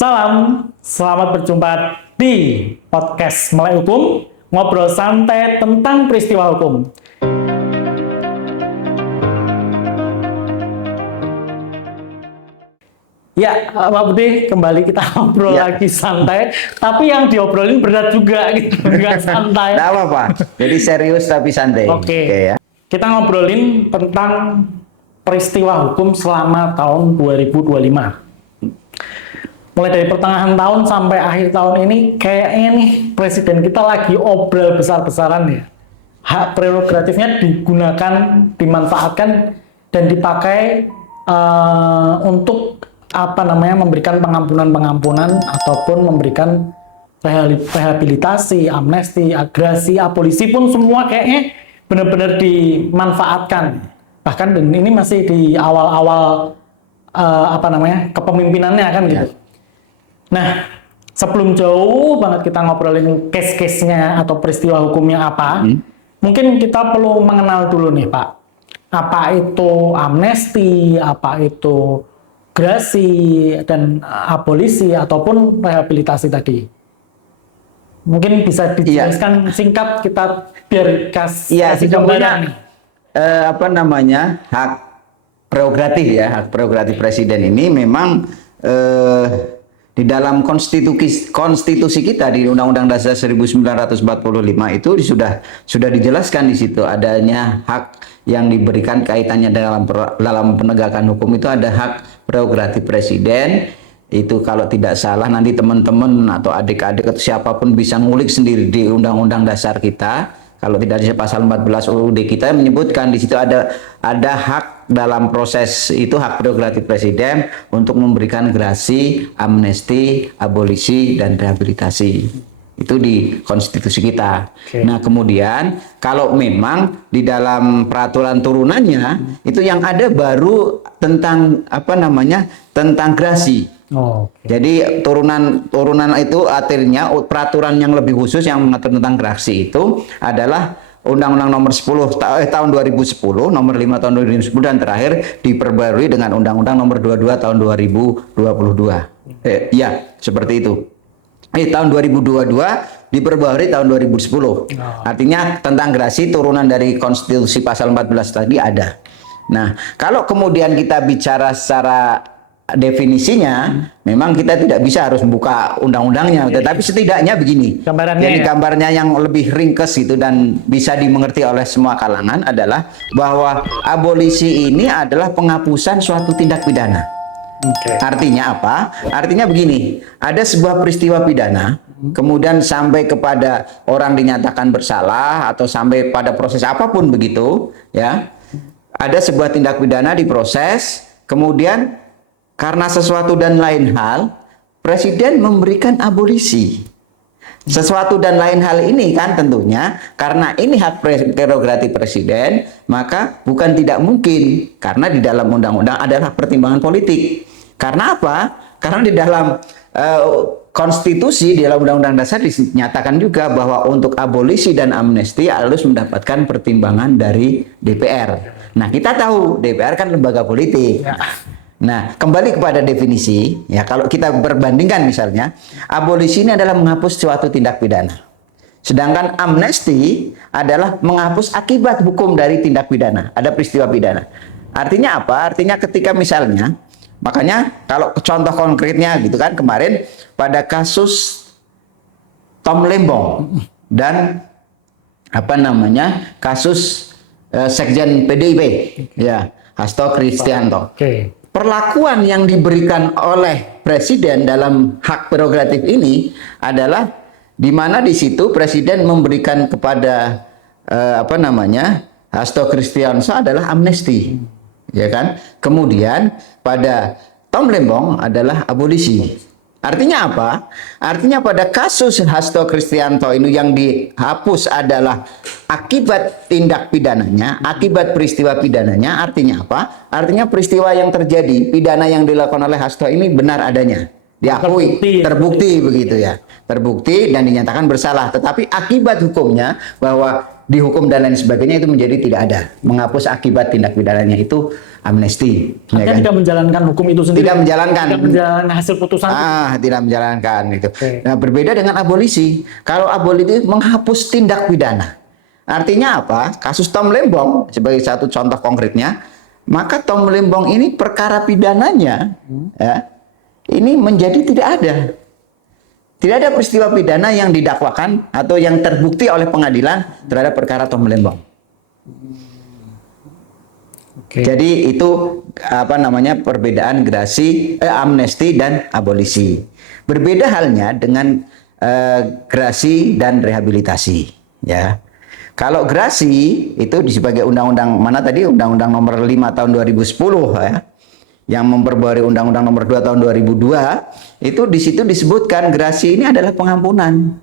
Salam, selamat berjumpa di podcast Melek Hukum, ngobrol santai tentang peristiwa hukum. Ya, Pak Budi, kembali kita ngobrol lagi santai, tapi yang diobrolin berat juga gitu, nggak santai. Nggak apa-apa, jadi serius tapi santai. Oke. Ya. Kita ngobrolin tentang peristiwa hukum selama tahun 2025. Mulai dari pertengahan tahun sampai akhir tahun ini, kayaknya nih presiden kita lagi obral besar-besaran ya. Hak prerogatifnya digunakan, dimanfaatkan, dan dipakai untuk memberikan pengampunan-pengampunan ataupun memberikan rehabilitasi, amnesti, agresi, abolisi pun semua kayaknya benar-benar dimanfaatkan. Bahkan ini masih di awal-awal kepemimpinannya kan gitu. Nah, sebelum jauh banget kita ngobrolin case-case-nya atau peristiwa hukumnya apa, mungkin kita perlu mengenal dulu nih Pak. Apa itu amnesti, apa itu grasi, dan abolisi ataupun rehabilitasi tadi. Mungkin bisa dijelaskan singkat kita biar kasih gambaran. Hak prerogatif presiden ini memang di dalam konstitusi kita di Undang-Undang Dasar 1945 itu sudah dijelaskan di situ adanya hak yang diberikan kaitannya dalam penegakan hukum. Itu ada hak prerogatif presiden. Itu kalau tidak salah nanti teman-teman atau adik-adik atau siapapun bisa ngulik sendiri di Undang-Undang Dasar kita. Kalau tidak ada pasal 14 UUD kita menyebutkan di situ ada hak dalam proses itu hak prerogatif presiden untuk memberikan grasi, amnesti, abolisi, dan rehabilitasi. Itu di konstitusi kita. Okay. Nah, kemudian kalau memang di dalam peraturan turunannya itu yang ada baru tentang tentang grasi. Jadi turunan itu artinya peraturan yang lebih khusus yang mengatur tentang grasi itu adalah Undang-Undang nomor 10 tahun 2010, nomor 5 tahun 2010, dan terakhir diperbarui dengan Undang-Undang nomor 22 tahun 2022. Seperti itu. Tahun 2022 diperbarui tahun 2010. Artinya tentang grasi turunan dari konstitusi pasal 14 tadi ada. Nah, kalau kemudian kita bicara secara definisinya, memang kita tidak bisa harus membuka undang-undangnya, tetapi setidaknya begini. Jadi gambarnya yang lebih ringkes itu dan bisa dimengerti oleh semua kalangan adalah bahwa abolisi ini adalah penghapusan suatu tindak pidana. Artinya apa? Artinya begini, ada sebuah peristiwa pidana, kemudian sampai kepada orang dinyatakan bersalah atau sampai pada proses apapun begitu, ya. Ada sebuah tindak pidana diproses, kemudian karena sesuatu dan lain hal, presiden memberikan abolisi. Sesuatu dan lain hal ini kan tentunya karena ini hak prerogatif presiden, maka bukan tidak mungkin karena di dalam undang-undang adalah pertimbangan politik. Karena apa? Karena di dalam konstitusi, di dalam undang-undang dasar dinyatakan juga bahwa untuk abolisi dan amnesti harus mendapatkan pertimbangan dari DPR. Nah, kita tahu DPR kan lembaga politik. Nah, kembali kepada definisi, ya kalau kita perbandingkan misalnya, abolisi ini adalah menghapus suatu tindak pidana. Sedangkan amnesti adalah menghapus akibat hukum dari tindak pidana, ada peristiwa pidana. Artinya apa? Artinya ketika misalnya, makanya kalau contoh konkretnya gitu kan, kemarin pada kasus Tom Lembong dan kasus Sekjen PDIP, ya, Hasto Kristianto. Perlakuan yang diberikan oleh presiden dalam hak prerogatif ini adalah di mana di situ presiden memberikan kepada Hasto Kristianto adalah amnesti, ya kan? Kemudian pada Tom Lembong adalah abolisi. Artinya apa? Artinya pada kasus Hasto Kristianto ini yang dihapus adalah akibat tindak pidananya, akibat peristiwa pidananya. Artinya apa? Artinya peristiwa yang terjadi, pidana yang dilakukan oleh Hasto ini benar adanya, diakui, terbukti begitu ya, terbukti dan dinyatakan bersalah. Tetapi akibat hukumnya bahwa dihukum dan lain sebagainya itu menjadi tidak ada, menghapus akibat tindak pidananya itu amnesti. Artinya tidak menjalankan hukum itu sendiri. Tidak menjalankan. Tidak menjalankan hasil putusan. Tidak menjalankan itu. Oke. Nah, berbeda dengan abolisi. Kalau abolisi menghapus tindak pidana. Artinya apa? Kasus Tom Lembong sebagai satu contoh konkretnya, maka Tom Lembong ini perkara pidananya ya, ini menjadi tidak ada. Tidak ada peristiwa pidana yang didakwakan atau yang terbukti oleh pengadilan terhadap perkara Tom Lembong. Oke. Jadi itu apa namanya perbedaan amnesti dan abolisi. Berbeda halnya dengan gerasi dan rehabilitasi. Ya, kalau gerasi itu sebagai undang-undang mana tadi Undang-Undang Nomor 5 Tahun 2010 ya, yang memperbarui Undang-Undang Nomor 2 Tahun 2002 itu di situ disebutkan gerasi ini adalah pengampunan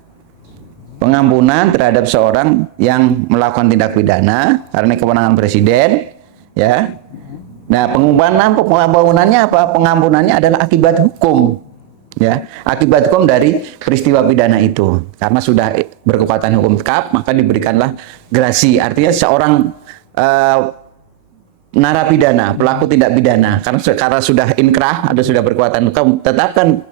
terhadap seorang yang melakukan tindak pidana karena kewenangan presiden. Ya, nah pengampunannya apa? Pengampunannya adalah akibat hukum, ya, akibat hukum dari peristiwa pidana itu. Karena sudah berkekuatan hukum tetap, maka diberikanlah gerasi. Artinya seorang narapidana, pelaku tindak pidana, karena sudah inkrah atau sudah berkekuatan hukum tetap kan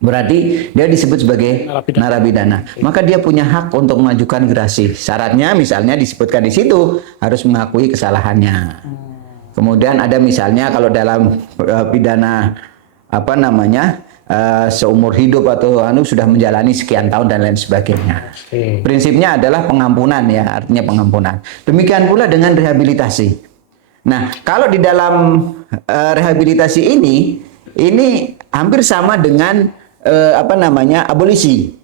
berarti dia disebut sebagai narapidana. Maka dia punya hak untuk mengajukan gerasi. Syaratnya misalnya disebutkan di situ harus mengakui kesalahannya. Kemudian ada misalnya kalau dalam pidana apa namanya seumur hidup atau sudah menjalani sekian tahun dan lain sebagainya. Prinsipnya adalah pengampunan ya, artinya pengampunan. Demikian pula dengan rehabilitasi. Nah, kalau di dalam rehabilitasi ini hampir sama dengan apa namanya abolisi.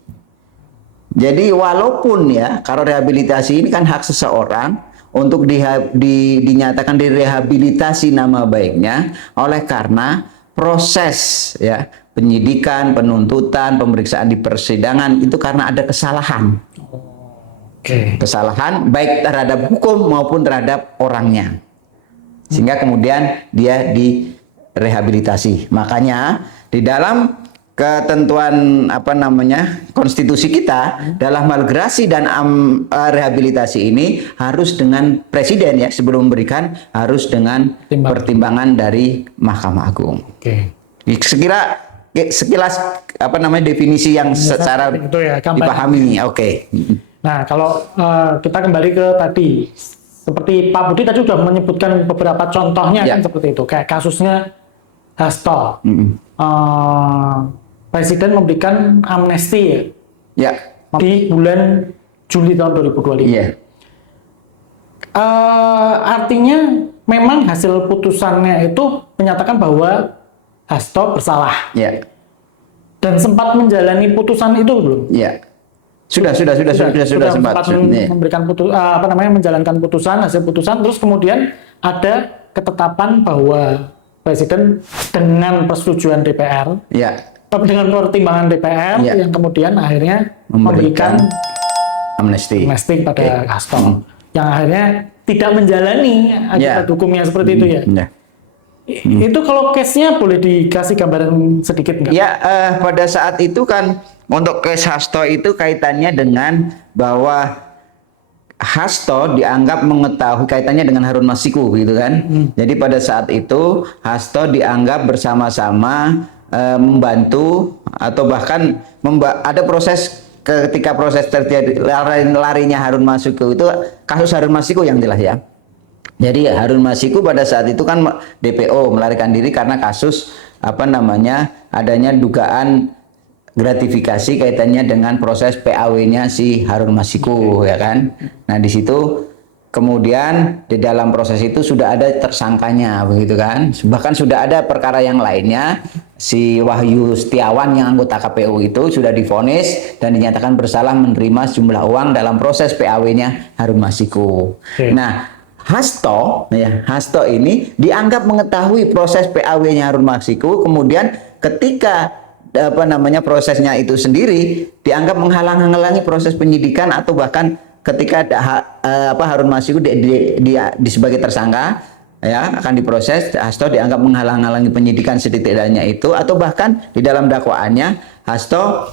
Jadi walaupun ya kalau rehabilitasi ini kan hak seseorang untuk dinyatakan direhabilitasi nama baiknya oleh karena proses ya penyidikan, penuntutan, pemeriksaan di persidangan itu karena ada kesalahan. Kesalahan baik terhadap hukum maupun terhadap orangnya. Sehingga kemudian dia direhabilitasi. Makanya di dalam ketentuan apa namanya konstitusi kita dalam hal gerasi dan rehabilitasi ini harus dengan presiden ya sebelum memberikan harus dengan pertimbangan dari Mahkamah Agung. Sekilas apa namanya definisi yang secara itu ya, dipahami. Nah kalau kita kembali ke tadi seperti Pak Budi tadi sudah menyebutkan beberapa contohnya kan seperti itu kayak kasusnya Hasto. Presiden memberikan amnesti ya di bulan Juli tahun 2025. Artinya memang hasil putusannya itu menyatakan bahwa Hasto bersalah. Dan sempat menjalani putusan itu belum? Sudah sempat memberikan menjalankan putusan, hasil putusan, terus kemudian ada ketetapan bahwa presiden dengan persetujuan DPR. Dengan pertimbangan DPR yang kemudian akhirnya memberikan amnesti pada Hasto yang akhirnya tidak menjalani akibat hukumnya seperti itu ya. Itu kalau case-nya boleh dikasih gambaran sedikit nggak? Pada saat itu kan untuk case Hasto itu kaitannya dengan bahwa Hasto dianggap mengetahui kaitannya dengan Harun Masiku gitu kan. Jadi pada saat itu Hasto dianggap bersama-sama membantu atau bahkan ada proses ketika proses terjadi larinya Harun Masiku itu kasus Harun Masiku yang jelas ya. Jadi Harun Masiku pada saat itu kan DPO melarikan diri karena kasus apa namanya adanya dugaan gratifikasi kaitannya dengan proses PAW-nya si Harun Masiku ya kan. Nah di situ kemudian di dalam proses itu sudah ada tersangkanya begitu kan. Bahkan sudah ada perkara yang lainnya. Si Wahyu Setiawan yang anggota KPU itu sudah divonis dan dinyatakan bersalah menerima sejumlah uang dalam proses PAW-nya Harun Masiku. Nah, Hasto ini dianggap mengetahui proses PAW-nya Harun Masiku, kemudian ketika prosesnya itu sendiri dianggap menghalang-halangi proses penyidikan atau bahkan ketika Harun Masiku sebagai tersangka ya akan diproses, Hasto dianggap menghalang-halangi penyidikan setidaknya itu, atau bahkan di dalam dakwaannya Hasto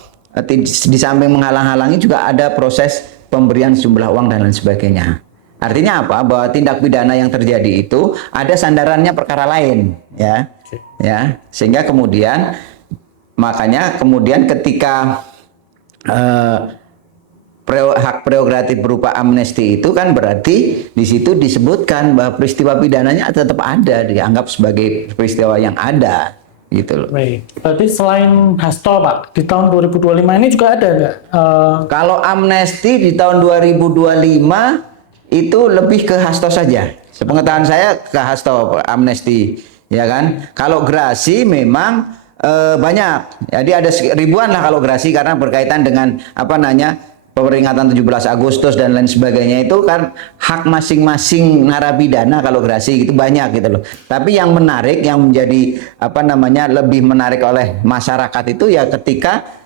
di samping menghalang-halangi juga ada proses pemberian sejumlah uang dan lain sebagainya. Artinya apa? Bahwa tindak pidana yang terjadi itu ada sandarannya perkara lain, ya. Ya, sehingga kemudian makanya kemudian ketika hak prerogatif berupa amnesti itu kan berarti di situ disebutkan bahwa peristiwa pidananya tetap ada, dianggap sebagai peristiwa yang ada, gitu loh. Baik. Berarti selain Hasto, Pak, di tahun 2025 ini juga ada nggak? Kalau amnesti di tahun 2025 itu lebih ke Hasto saja. Sepengetahuan saya ke Hasto amnesti, ya kan? Kalau gerasi memang banyak. Jadi ada ribuan lah kalau gerasi karena berkaitan dengan apa namanya peringatan 17 Agustus dan lain sebagainya itu kan hak masing-masing narapidana kalau gerasi gitu banyak gitu loh. Tapi yang menarik yang menjadi apa namanya lebih menarik oleh masyarakat itu ya ketika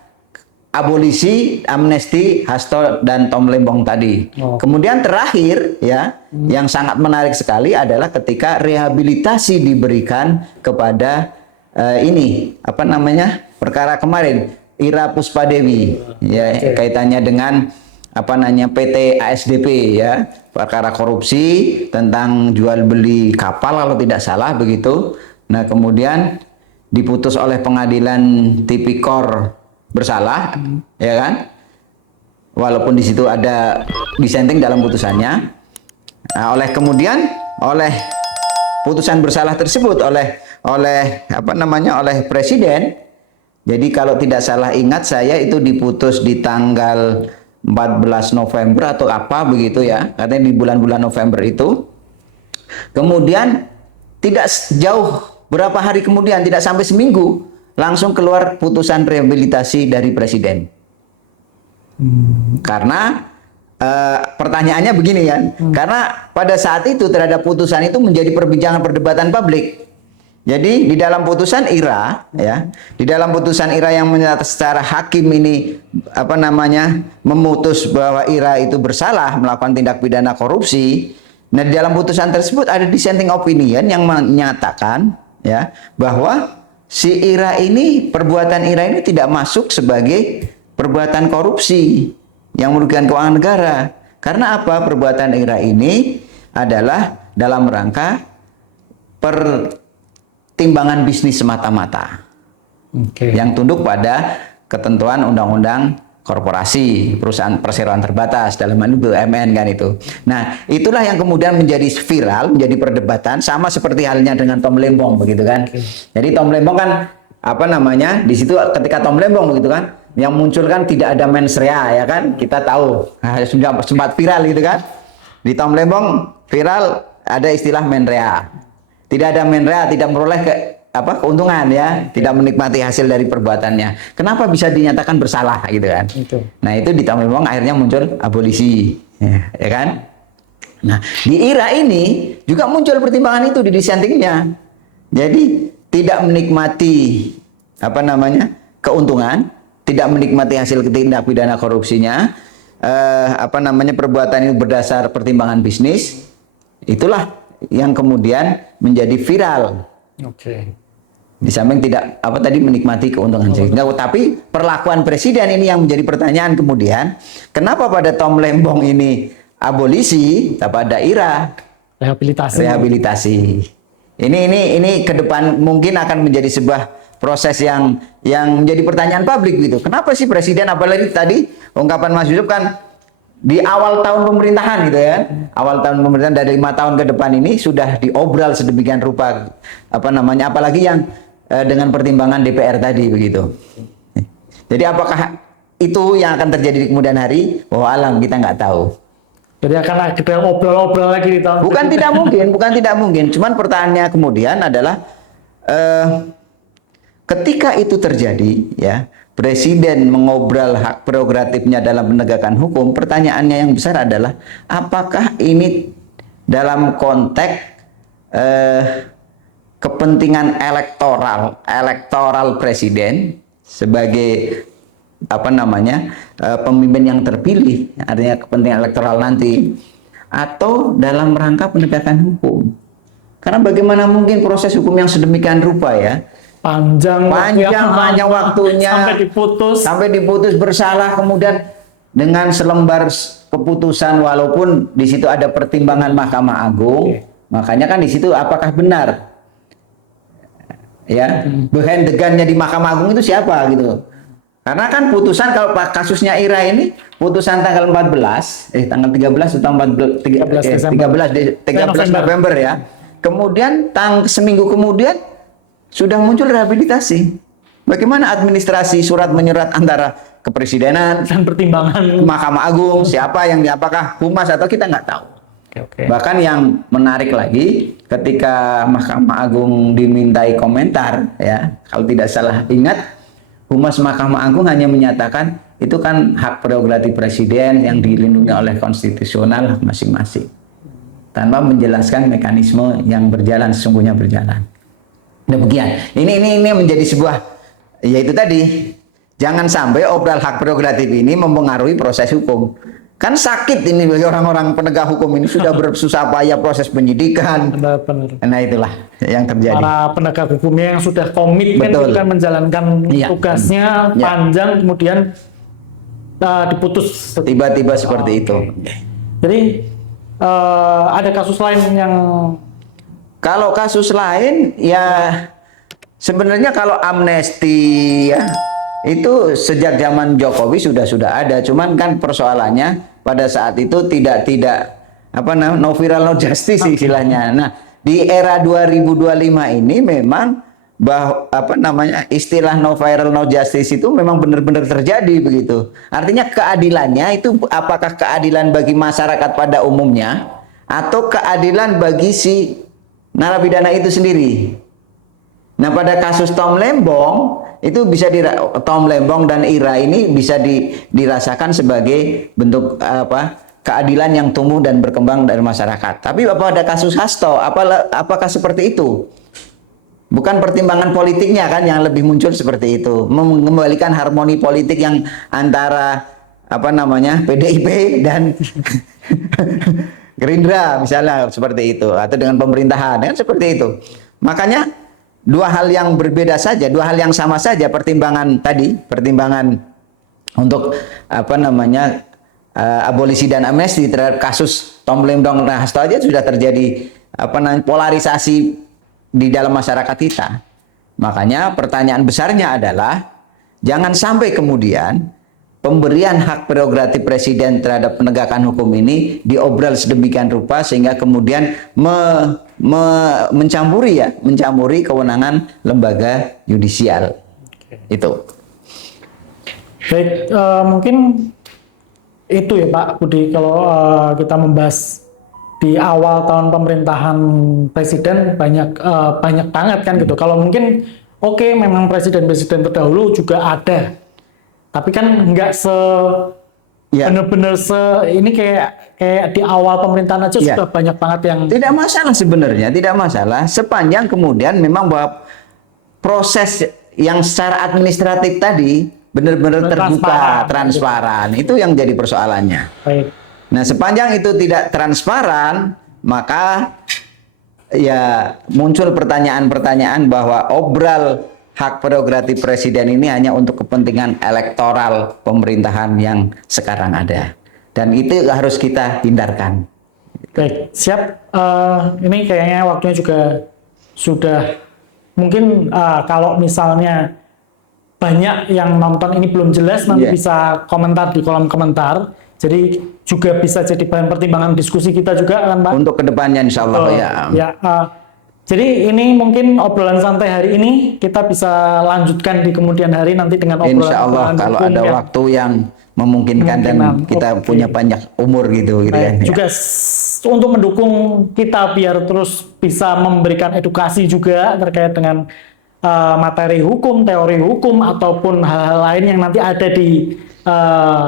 abolisi amnesti Hasto dan Tom Lembong tadi. Kemudian terakhir ya yang sangat menarik sekali adalah ketika rehabilitasi diberikan kepada ini apa namanya perkara kemarin Ira Puspadewi ya kaitannya dengan apa namanya PT ASDP ya perkara korupsi tentang jual beli kapal kalau tidak salah begitu. Nah kemudian diputus oleh pengadilan tipikor bersalah ya kan walaupun di situ ada dissenting dalam putusannya. Nah, oleh putusan bersalah tersebut oleh apa namanya oleh presiden. Jadi kalau tidak salah ingat saya itu diputus di tanggal 14 November atau apa begitu ya. Katanya di bulan-bulan November itu. Kemudian tidak jauh berapa hari kemudian tidak sampai seminggu langsung keluar putusan rehabilitasi dari presiden. Karena pertanyaannya begini kan. Karena pada saat itu terhadap putusan itu menjadi perbincangan perdebatan publik. Jadi di dalam putusan Ira ya, di dalam putusan Ira yang menyatakan secara hakim ini apa namanya memutus bahwa Ira itu bersalah melakukan tindak pidana korupsi. Nah, di dalam putusan tersebut ada dissenting opinion yang menyatakan ya bahwa si Ira ini perbuatan Ira ini tidak masuk sebagai perbuatan korupsi yang merugikan keuangan negara. Karena apa? Perbuatan Ira ini adalah dalam rangka pertimbangan bisnis semata-mata. Yang tunduk pada ketentuan undang-undang korporasi, perusahaan perseroan terbatas, dalam hal ini BUMN kan itu. Nah, itulah yang kemudian menjadi viral, menjadi perdebatan, sama seperti halnya dengan Tom Lembong begitu kan. Jadi Tom Lembong kan apa namanya di situ ketika Tom Lembong begitu kan, yang muncul kan tidak ada mens rea ya kan, kita tahu. Nah, sudah sempat viral gitu kan. Di Tom Lembong viral ada istilah mens rea. Tidak ada mens rea, tidak meroleh keuntungan ya, tidak menikmati hasil dari perbuatannya. Kenapa bisa dinyatakan bersalah gitu kan? Nah itu di Tom Lembong akhirnya muncul abolisi, ya kan? Nah di Ira ini juga muncul pertimbangan itu di dissentingnya. Jadi tidak menikmati apa namanya keuntungan, tidak menikmati hasil tindak pidana korupsinya, apa namanya perbuatan ini berdasar pertimbangan bisnis, itulah yang kemudian menjadi viral. Di samping tidak apa tadi menikmati keuntungan tapi perlakuan presiden ini yang menjadi pertanyaan kemudian, kenapa pada Tom Lembong ini abolisi, tapi pada Ira rehabilitasi. Ini ke depan mungkin akan menjadi sebuah proses yang menjadi pertanyaan publik gitu. Kenapa sih presiden, apalagi tadi ungkapan Mas Yusuf kan di awal tahun pemerintahan gitu ya, awal tahun pemerintahan dari 5 tahun ke depan ini sudah diobral sedemikian rupa apa namanya, apalagi yang dengan pertimbangan DPR tadi begitu. Jadi apakah itu yang akan terjadi di kemudian hari? Wallahu alam, kita nggak tahu. Jadi akan kita obrol-obrol lagi di tahun bukan tidak mungkin, bukan tidak mungkin. Cuman pertanyaannya kemudian adalah ketika itu terjadi ya, presiden mengobrol hak prerogatifnya dalam penegakan hukum, pertanyaannya yang besar adalah apakah ini dalam konteks kepentingan elektoral presiden sebagai apa namanya pemimpin yang terpilih, artinya kepentingan elektoral nanti, atau dalam rangka penegakan hukum. Karena bagaimana mungkin proses hukum yang sedemikian rupa ya, panjang waktunya sampai diputus bersalah, kemudian dengan selembar keputusan walaupun di situ ada pertimbangan Mahkamah Agung, makanya kan di situ apakah benar ya behind the gun-nya di Mahkamah Agung itu siapa gitu. Karena kan putusan kalau kasusnya Ira ini putusan tanggal 13 tanggal 13 atau 13 November ya. Kemudian seminggu kemudian sudah muncul rehabilitasi. Bagaimana administrasi surat menyurat antara kepresidenan dan pertimbangan Mahkamah Agung, siapa yang apakah humas atau kita nggak tahu. Bahkan yang menarik lagi ketika Mahkamah Agung dimintai komentar ya, kalau tidak salah ingat Humas Mahkamah Agung hanya menyatakan itu kan hak prerogatif presiden yang dilindungi oleh konstitusional masing-masing, tanpa menjelaskan mekanisme yang sesungguhnya berjalan. Demikian. Ini menjadi sebuah, yaitu tadi, jangan sampai obral hak prerogatif ini mempengaruhi proses hukum. Kan sakit ini bagi orang-orang penegak hukum ini, sudah bersusah payah proses penyidikan. Benar. Nah itulah yang terjadi. Para penegak hukumnya yang sudah komitmen kan menjalankan tugasnya panjang, kemudian diputus. Tiba-tiba seperti itu. Jadi ada kasus lain yang... Kalau kasus lain ya sebenarnya kalau amnesti ya itu sejak zaman Jokowi sudah ada, cuman kan persoalannya pada saat itu tidak no viral no justice istilahnya. Nah, di era 2025 ini memang istilah no viral no justice itu memang benar-benar terjadi begitu. Artinya keadilannya itu apakah keadilan bagi masyarakat pada umumnya atau keadilan bagi si narapidana itu sendiri. Nah, pada kasus Tom Lembong itu Tom Lembong dan Ira ini bisa dirasakan sebagai bentuk keadilan yang tumbuh dan berkembang dari masyarakat. Tapi pada kasus Hasto apakah seperti itu? Bukan pertimbangan politiknya kan yang lebih muncul seperti itu, mengembalikan harmoni politik yang antara PDIP dan Gerindra misalnya seperti itu, atau dengan pemerintahan kan seperti itu. Makanya dua hal yang berbeda saja, dua hal yang sama saja, pertimbangan untuk abolisi dan amnesti terhadap kasus Tom Lembong dan Hasto aja sudah terjadi polarisasi di dalam masyarakat kita. Makanya pertanyaan besarnya adalah jangan sampai kemudian pemberian hak prerogatif presiden terhadap penegakan hukum ini diobral sedemikian rupa sehingga kemudian mencampuri kewenangan lembaga yudisial. Itu. Baik, mungkin itu ya Pak Budi, kalau kita membahas di awal tahun pemerintahan presiden banyak banget kan gitu. Kalau mungkin memang presiden-presiden terdahulu juga ada, tapi kan nggak benar-benar ini kayak di awal pemerintahan aja sudah banyak banget yang... Tidak masalah sebenarnya, tidak masalah sepanjang kemudian memang bahwa proses yang secara administratif tadi benar-benar terbuka, transparan. Itu yang jadi persoalannya. Baik. Nah, sepanjang itu tidak transparan, maka ya muncul pertanyaan-pertanyaan bahwa obral hak prerogatif presiden ini hanya untuk kepentingan elektoral pemerintahan yang sekarang ada. Dan itu harus kita hindarkan. Baik, siap. Ini kayaknya waktunya juga sudah, mungkin kalau misalnya banyak yang nonton ini belum jelas, nanti bisa komentar di kolom komentar. Jadi juga bisa jadi bahan pertimbangan diskusi kita juga kan Pak? Untuk kedepannya insya Allah jadi ini mungkin obrolan santai hari ini kita bisa lanjutkan di kemudian hari nanti dengan obrolan. Insya Allah kalau ada waktu yang memungkinkan dan kita punya banyak umur gitu ya. Juga untuk mendukung kita biar terus bisa memberikan edukasi juga terkait dengan materi hukum, teori hukum ataupun hal-hal lain yang nanti ada di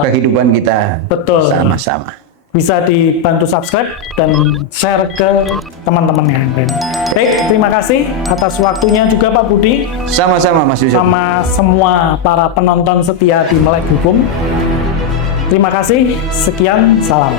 kehidupan kita. Betul. Sama-sama. Bisa dibantu subscribe dan share ke teman-teman yang lain. Baik, terima kasih atas waktunya juga Pak Budi. Sama-sama Mas Yusuf. Sama semua para penonton setia di Melek Hukum. Terima kasih, sekian, salam.